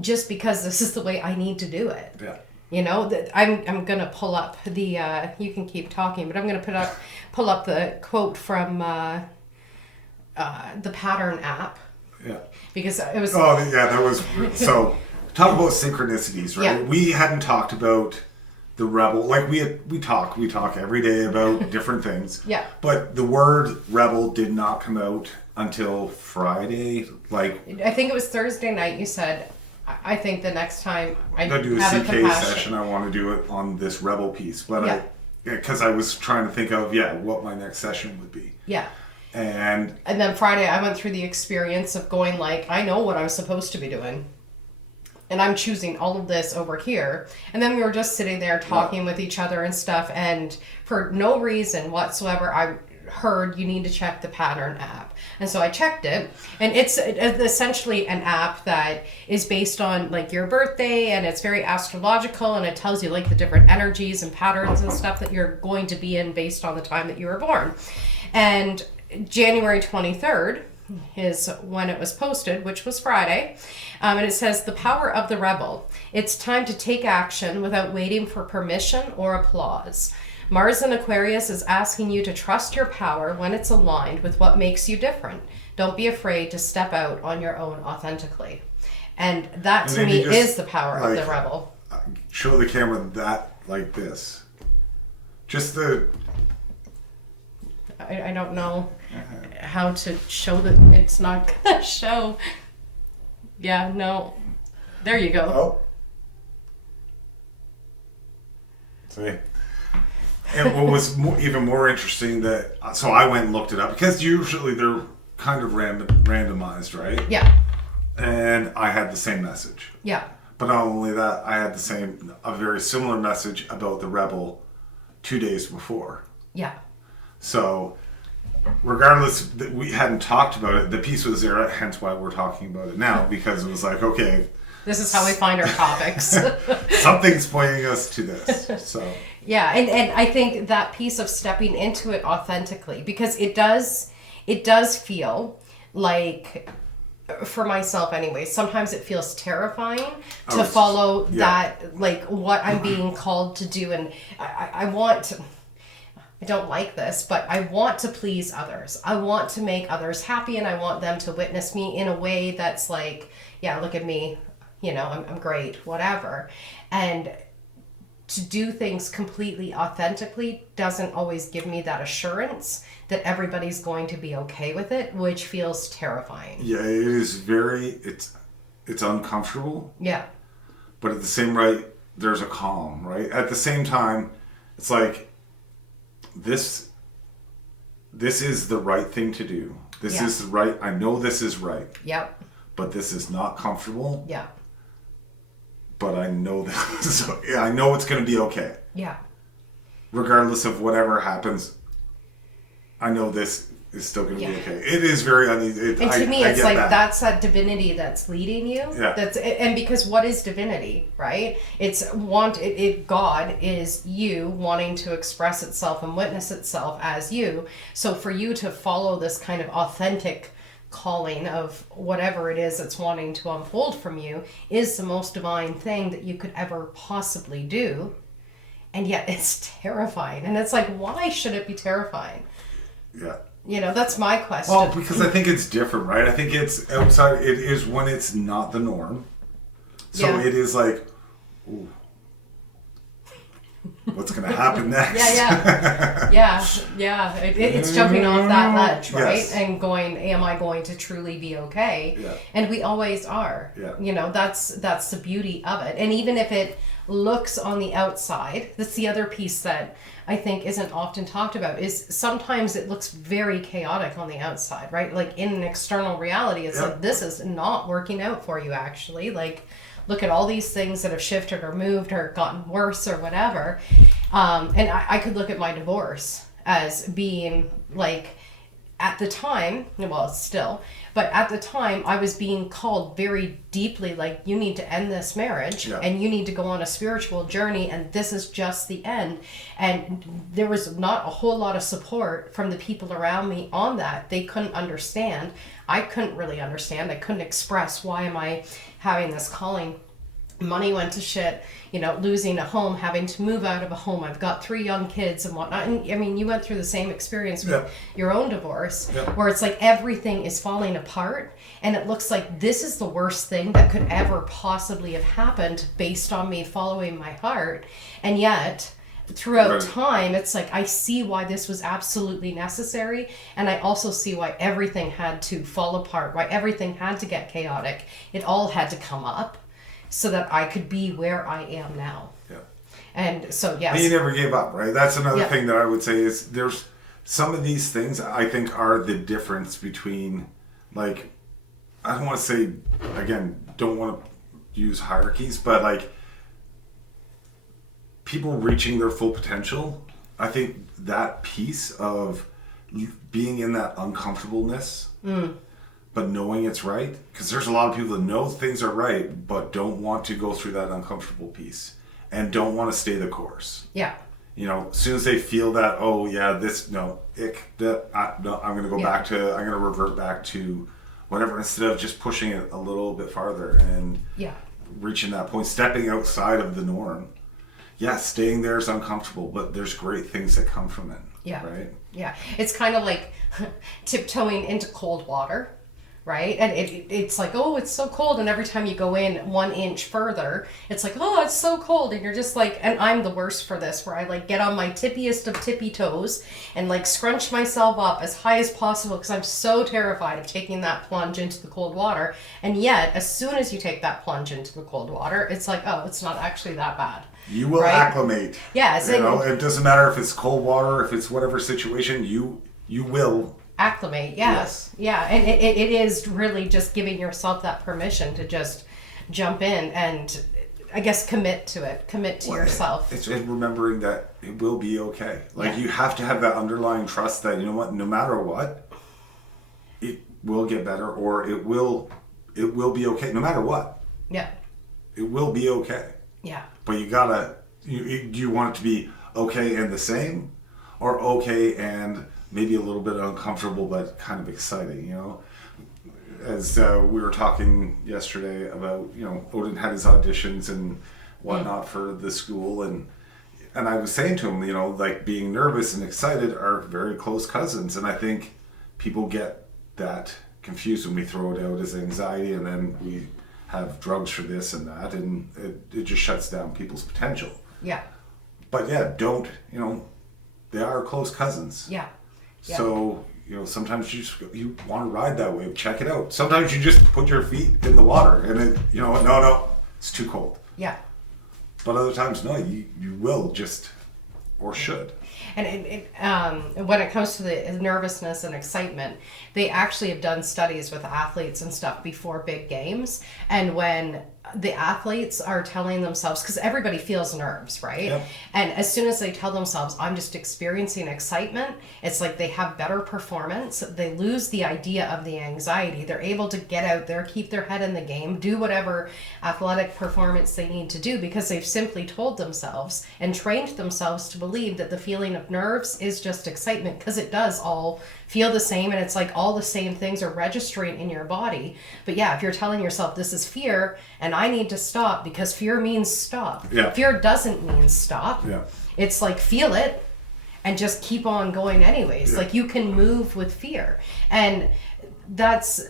just because this is the way I need to do it. Yeah. You know, I'm going to pull up the, you can keep talking, but I'm going to pull up the quote from the Pattern app. Yeah. Because it was... Oh, yeah, that was... So, talk about synchronicities, right? Yeah. We hadn't talked about the rebel. Like, we talk every day about different things. Yeah. But the word rebel did not come out until Friday. Like, I think it was Thursday night you said, I think the next time I I'm going to do a have CK session, I want to do it on this rebel piece. But because I was trying to think of, what my next session would be. Yeah. And then Friday I went through the experience of going like, I know what I'm supposed to be doing. And I'm choosing all of this over here. And then we were just sitting there talking with each other and stuff. And for no reason whatsoever, I heard you need to check the Pattern app. And so I checked it. And it's essentially an app that is based on like your birthday. And it's very astrological. And it tells you like the different energies and patterns and stuff that you're going to be in based on the time that you were born. And January 23rd is when it was posted, which was Friday. And it says, the power of the rebel. It's time to take action without waiting for permission or applause. Mars in Aquarius is asking you to trust your power when it's aligned with what makes you different. Don't be afraid to step out on your own authentically. And that to me is the power of the rebel. Show the camera that like this. Just the... I don't know how to show that it's not gonna show. Yeah, no. There you go. Oh. See? And what was even more interesting so I went and looked it up because usually they're kind of randomized, right? Yeah. And I had the same message. Yeah. But not only that, I had a very similar message about the rebel 2 days before. Yeah. So, regardless that we hadn't talked about it, the piece was there, hence why we're talking about it now, because it was like, okay, this is how we find our topics. Something's pointing us to this. So yeah, and I think that piece of stepping into it authentically, because it does feel like, for myself anyway, sometimes it feels terrifying to follow that, like what I'm being called to do, and I don't like this, but I want to please others. I want to make others happy, and I want them to witness me in a way that's like, yeah, look at me, I'm great, whatever. And to do things completely authentically doesn't always give me that assurance that everybody's going to be okay with it, which feels terrifying. Yeah, it is it's uncomfortable. Yeah. But at the same right, there's a calm, right? At the same time, it's like, this is the right thing to do. This is right. I know this is right. Yep. But this is not comfortable. Yeah. But I know that. I know it's going to be okay. Yeah. Regardless of whatever happens, I know this is still going to be okay. It is very uneasy. And to me, it's like that's that divinity that's leading you. Yeah. And because what is divinity, right? God is you wanting to express itself and witness itself as you. So for you to follow this kind of authentic calling of whatever it is that's wanting to unfold from you is the most divine thing that you could ever possibly do. And yet it's terrifying. And it's like, why should it be terrifying? Yeah. That's my question. Well, because I think it's different, right? I think it's outside. It is when it's not the norm. So it is like, ooh. what's going to happen next? It's jumping off that ledge, right? Yes. And going, am I going to truly be okay? Yeah. And we always are. Yeah. You know, that's the beauty of it. And even if it looks on the outside, that's the other piece that I think isn't often talked about, is sometimes it looks very chaotic on the outside, right? Like in an external reality, it's like, this is not working out for you, actually. Like, look at all these things that have shifted or moved or gotten worse or whatever. And I could look at my divorce as being like, at the time, well, still, but at the time I was being called very deeply, like, you need to end this marriage and you need to go on a spiritual journey, and this is just the end. And there was not a whole lot of support from the people around me on that. They couldn't understand. I couldn't really understand. I couldn't express, why am I having this calling? Money went to shit, you know, losing a home, having to move out of a home. I've got 3 young kids and whatnot. And I mean, you went through the same experience with your own divorce, where it's like everything is falling apart, and it looks like this is the worst thing that could ever possibly have happened based on me following my heart. And yet, throughout time, it's like, I see why this was absolutely necessary, and I also see why everything had to fall apart, why everything had to get chaotic. It all had to come up so that I could be where I am now. Yeah. And so, yes. And you never gave up, right? That's another thing that I would say is, there's some of these things I think are the difference between, like, I don't want to say, again, don't want to use hierarchies, but like, people reaching their full potential, I think that piece of being in that uncomfortableness, but knowing it's right, because there's a lot of people that know things are right, but don't want to go through that uncomfortable piece and don't want to stay the course. Yeah. You know, as soon as they feel that, oh yeah, this, no, no, I'm going to go back to, I'm going to revert back to whatever, instead of just pushing it a little bit farther and reaching that point, stepping outside of the norm. Yeah, staying there is uncomfortable, but there's great things that come from it. Yeah. Right? Yeah. It's kind of like tiptoeing into cold water, right? And it's like, oh, it's so cold. And every time you go in 1 inch further, it's like, oh, it's so cold. And you're just like, and I'm the worst for this, where I like get on my tippiest of tippy toes and like scrunch myself up as high as possible, because I'm so terrified of taking that plunge into the cold water. And yet, as soon as you take that plunge into the cold water, it's like, oh, it's not actually that bad. You will acclimate. Yeah. You know, it doesn't matter if it's cold water, if it's whatever situation, you will acclimate. Yes. Yeah. And it is really just giving yourself that permission to just jump in and, I guess, commit to it. Commit to yourself. It's remembering that it will be okay. Like, you have to have that underlying trust that, you know what, no matter what, it will get better, or it will be okay no matter what. Yeah. It will be okay. Yeah. But you gotta, do you want it to be okay and the same, or okay and maybe a little bit uncomfortable but kind of exciting, you know? As we were talking yesterday about, you know, Odin had his auditions and whatnot for the school, and I was saying to him, you know, like, being nervous and excited are very close cousins, and I think people get that confused when we throw it out as anxiety, and then we have drugs for this and that, and it just shuts down people's potential. Yeah. But yeah, they are close cousins. Yeah. So, you know, sometimes you want to ride that wave, check it out. Sometimes you just put your feet in the water and it, you know, no, it's too cold. Yeah. But other times, no, you will just, or should. And when it comes to the nervousness and excitement, they actually have done studies with athletes and stuff before big games. And when the athletes are telling themselves, because everybody feels nerves, right? Yep. And as soon as they tell themselves, I'm just experiencing excitement, it's like they have better performance. They lose the idea of the anxiety. They're able to get out there, keep their head in the game, do whatever athletic performance they need to do, because they've simply told themselves and trained themselves to believe that the feeling of nerves is just excitement, because it does all feel the same, and it's like all the same things are registering in your body. But yeah, if you're telling yourself this is fear and I need to stop, because fear means stop. Yeah. Fear doesn't mean stop. Yeah. It's like, feel it and just keep on going anyways. Yeah. Like, you can move with fear. And that's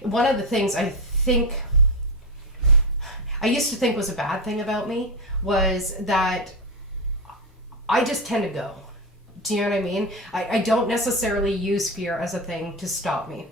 one of the things I used to think was a bad thing about me, was that I just tend to go. Do you know what I mean? I don't necessarily use fear as a thing to stop me.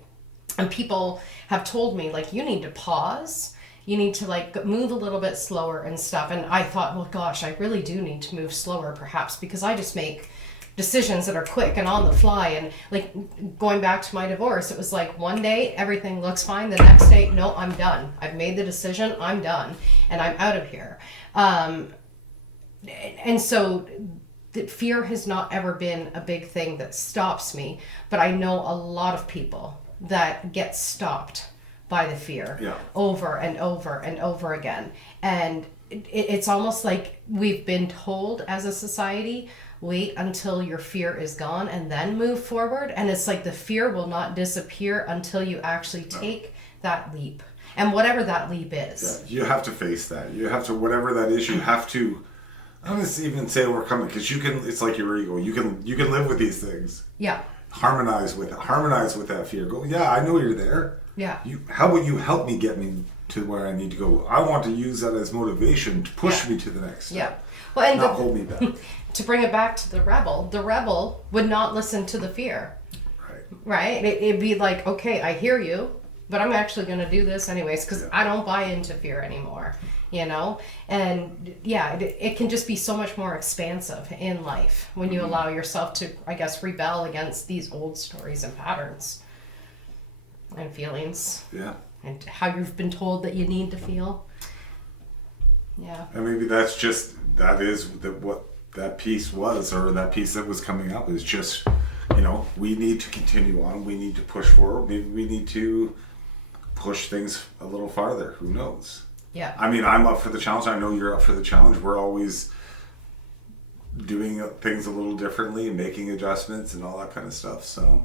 And people have told me, like, you need to pause. You need to, like, move a little bit slower and stuff. And I thought, well, gosh, I really do need to move slower perhaps, because I just make decisions that are quick and on the fly. And, like, going back to my divorce, it was like one day everything looks fine. The next day, no, I'm done. I've made the decision. I'm done. And I'm out of here. And so that fear has not ever been a big thing that stops me, but I know a lot of people that get stopped by the fear over and over and over again. And it's almost like we've been told as a society, wait until your fear is gone and then move forward. And it's like the fear will not disappear until you actually take that leap. And whatever that leap is. Yeah, you have to face that. You have to, whatever that is, you have to, I'm going to even say overcome it, because you can, it's like your ego. You can live with these things. Yeah. Harmonize with that fear. Go, yeah, I know you're there. Yeah. How will you help me get me to where I need to go? I want to use that as motivation to push me to the next step. Yeah. Well, and not hold me back. To bring it back to the rebel would not listen to the fear. Right? It'd be like, okay, I hear you, but I'm actually going to do this anyways, because I don't buy into fear anymore. You know, and yeah, it can just be so much more expansive in life when you allow yourself to, I guess, rebel against these old stories and patterns and feelings. Yeah. And how you've been told that you need to feel. Yeah. And maybe what that piece was, or that piece that was coming up is just, we need to continue on. We need to push forward. Maybe we need to push things a little farther. Who knows? Yeah. I mean, I'm up for the challenge. I know you're up for the challenge. We're always doing things a little differently and making adjustments and all that kind of stuff. So,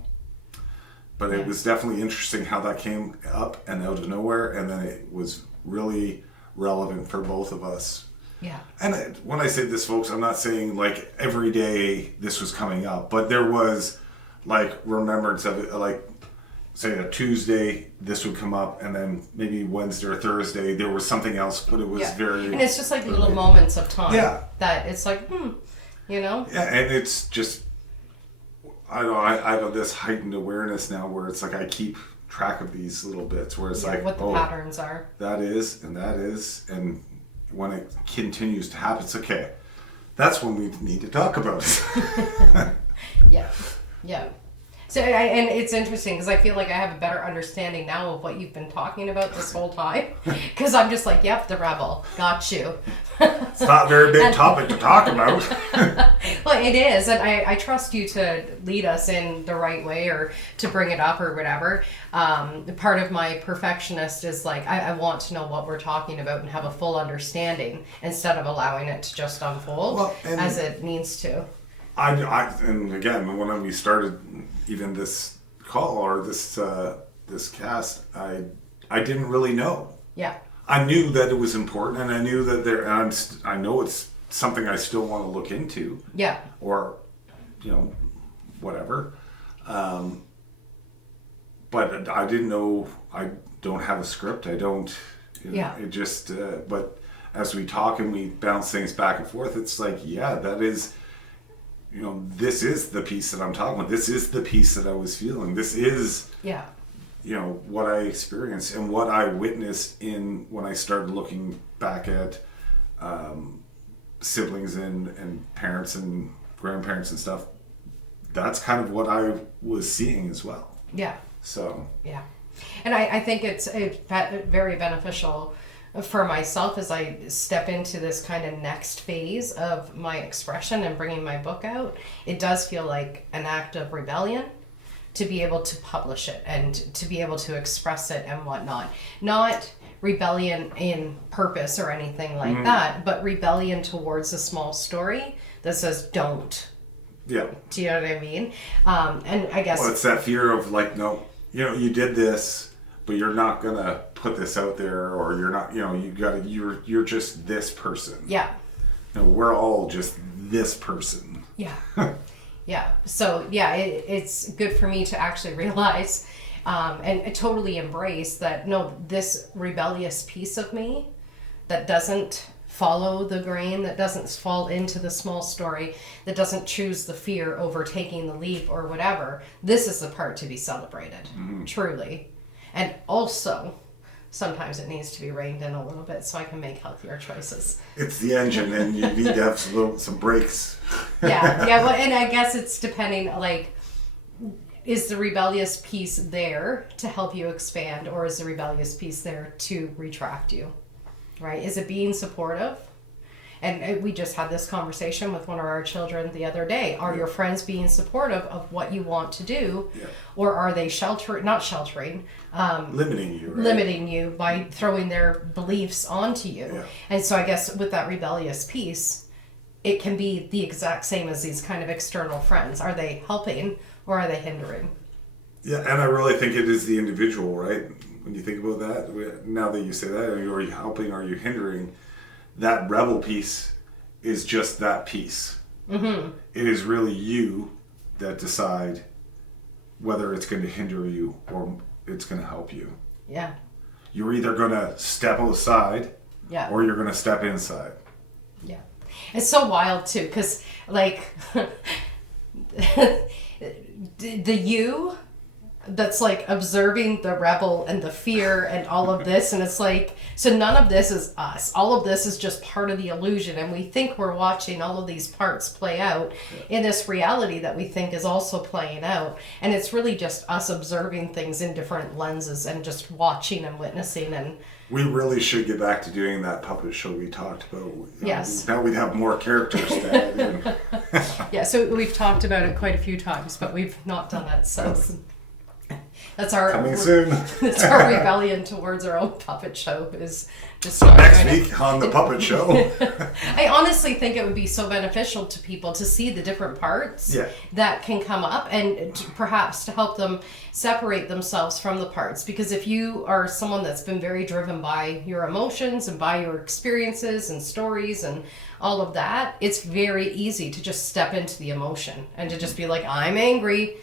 but it was definitely interesting how that came up and out of nowhere, and then it was really relevant for both of us. Yeah. And when I say this, folks, I'm not saying like every day this was coming up, but there was like remembrance of it, like, say a Tuesday, this would come up, and then maybe Wednesday or Thursday, there was something else, but it was very... And it's just like little moments of time that it's like, Yeah, and it's just, I don't know, I have this heightened awareness now where it's like I keep track of these little bits where it's like, what the patterns are. That is, and when it continues to happen, it's okay. That's when we need to talk about it. Yeah. So, and it's interesting because I feel like I have a better understanding now of what you've been talking about this whole time. Because I'm just like, yep, the rebel, got you. It's not a very big topic to talk about. Well, it is, and I trust you to lead us in the right way or to bring it up or whatever. Part of my perfectionist is like, I want to know what we're talking about and have a full understanding instead of allowing it to just unfold as it needs to. And again, when we started even this call or this cast, I didn't really know. Yeah. I knew that it was important, and I knew that I know it's something I still want to look into. Yeah. Or, whatever. But I didn't know. I don't have a script. I don't. It just. But as we talk and we bounce things back and forth, it's like, that is. This is the piece that I'm talking about. This is the piece that I was feeling. This is, what I experienced and what I witnessed when I started looking back at siblings and parents and grandparents and stuff. That's kind of what I was seeing as well. Yeah. So. Yeah. And I think it's very beneficial for myself as I step into this kind of next phase of my expression and bringing my book out. It does feel like an act of rebellion to be able to publish it and to be able to express it and whatnot. Not rebellion in purpose or anything like that, but rebellion towards a small story that says don't. Yeah. Do you know what I mean? And I guess... Well, it's that fear of like, no, you did this, but you're not gonna put this out there, or you're not, you're just this person. Yeah. We're all just this person. Yeah. Yeah. So it's good for me to actually realize and totally embrace that, no, this rebellious piece of me that doesn't follow the grain, that doesn't fall into the small story, that doesn't choose the fear over taking the leap or whatever, this is the part to be celebrated, truly. And also, sometimes it needs to be reined in a little bit so I can make healthier choices. It's the engine, and you need to have some brakes. Yeah. Well, and I guess it's depending, like, is the rebellious piece there to help you expand, or is the rebellious piece there to retract you? Right? Is it being supportive? And we just had this conversation with one of our children the other day. Are your friends being supportive of what you want to do? Yeah. Or are they limiting you, right? Limiting you by throwing their beliefs onto you. Yeah. And so I guess with that rebellious piece, it can be the exact same as these kind of external friends. Are they helping or are they hindering? Yeah, and I really think it is the individual, right? When you think about that, now that you say that, are you helping, are you hindering? That rebel piece is just that piece. Mm-hmm. It is really you that decide whether it's going to hinder you or it's going to help you. Yeah. You're either going to step outside, or you're going to step inside. Yeah. It's so wild too, because like the you that's like observing the rebel and the fear and all of this, and it's like, so none of this is us. All of this is just part of the illusion, and we think we're watching all of these parts play out in this reality that we think is also playing out, and it's really just us observing things in different lenses and just watching and witnessing. And we really should get back to doing that puppet show we talked about. Yes. Now we'd have more characters to add in. Yeah, so we've talked about it quite a few times, but we've not done it, so that's our coming soon. It's our rebellion towards our own puppet show. Is just next week on the puppet show. I honestly think it would be so beneficial to people to see the different parts that can come up, and perhaps to help them separate themselves from the parts. Because if you are someone that's been very driven by your emotions and by your experiences and stories and all of that, it's very easy to just step into the emotion and to just be like, I'm angry.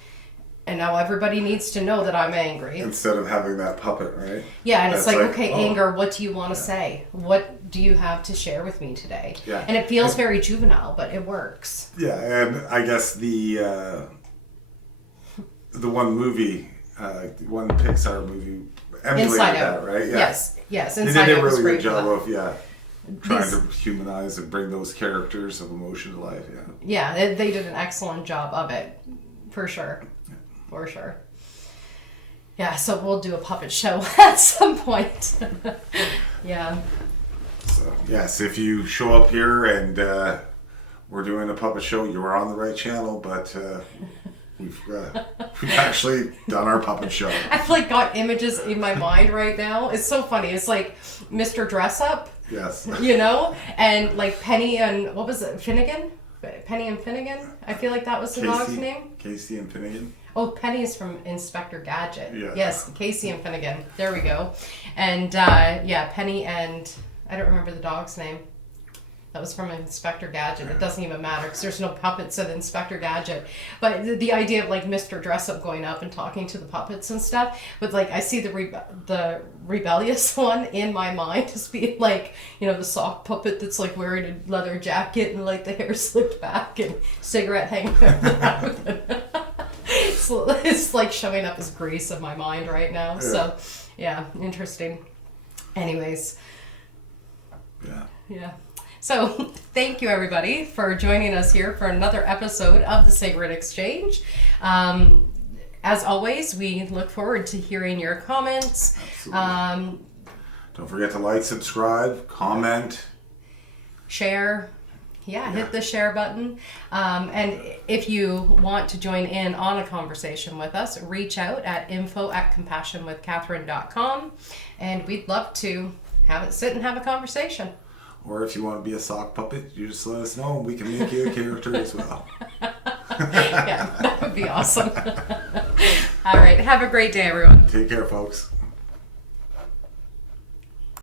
And now everybody needs to know that I'm angry. Instead of having that puppet, right? Yeah, and it's like, okay, anger, what do you want to say? What do you have to share with me today? Yeah. And it feels very juvenile, but it works. Yeah, and I guess the one movie, one Pixar movie emulated Inside that, Out. right? Yeah. Yes. Inside Out. They did a really good job of, trying to humanize and bring those characters of emotion to life, Yeah, they did an excellent job of it, for sure. For sure. Yeah, so we'll do a puppet show at some point. Yeah. So, yes, if you show up here and we're doing a puppet show, you are on the right channel, but we've actually done our puppet show. I've like got images in my mind right now. It's so funny. It's like Mr. Dress Up. Yes. And like Penny and, what was it, Finnegan? Penny and Finnegan? I feel like that was the dog's name. Casey and Finnegan. Oh, Penny is from Inspector Gadget. Yeah. Yes, Casey and Finnegan. There we go. And Penny and, I don't remember the dog's name. That was from Inspector Gadget. It doesn't even matter because there's no puppets in Inspector Gadget. But the idea of like Mr. Dress Up going up and talking to the puppets and stuff. But like I see the rebellious one in my mind as being like, the sock puppet that's like wearing a leather jacket and like the hair slicked back and cigarette hanging out the mouth. It's like showing up as Grease in my mind right now. Yeah. So, interesting. Anyways. Yeah. So, thank you everybody for joining us here for another episode of the Sacred Exchange. As always, we look forward to hearing your comments. Absolutely. Don't forget to like, subscribe, comment, share. Hit the share button. And if you want to join in on a conversation with us, reach out at info@compassionwithkatherine.com, and we'd love to sit and have a conversation. Or if you want to be a sock puppet, you just let us know and we can make you a character as well. Yeah, that would be awesome. All right, have a great day, everyone. Take care, folks.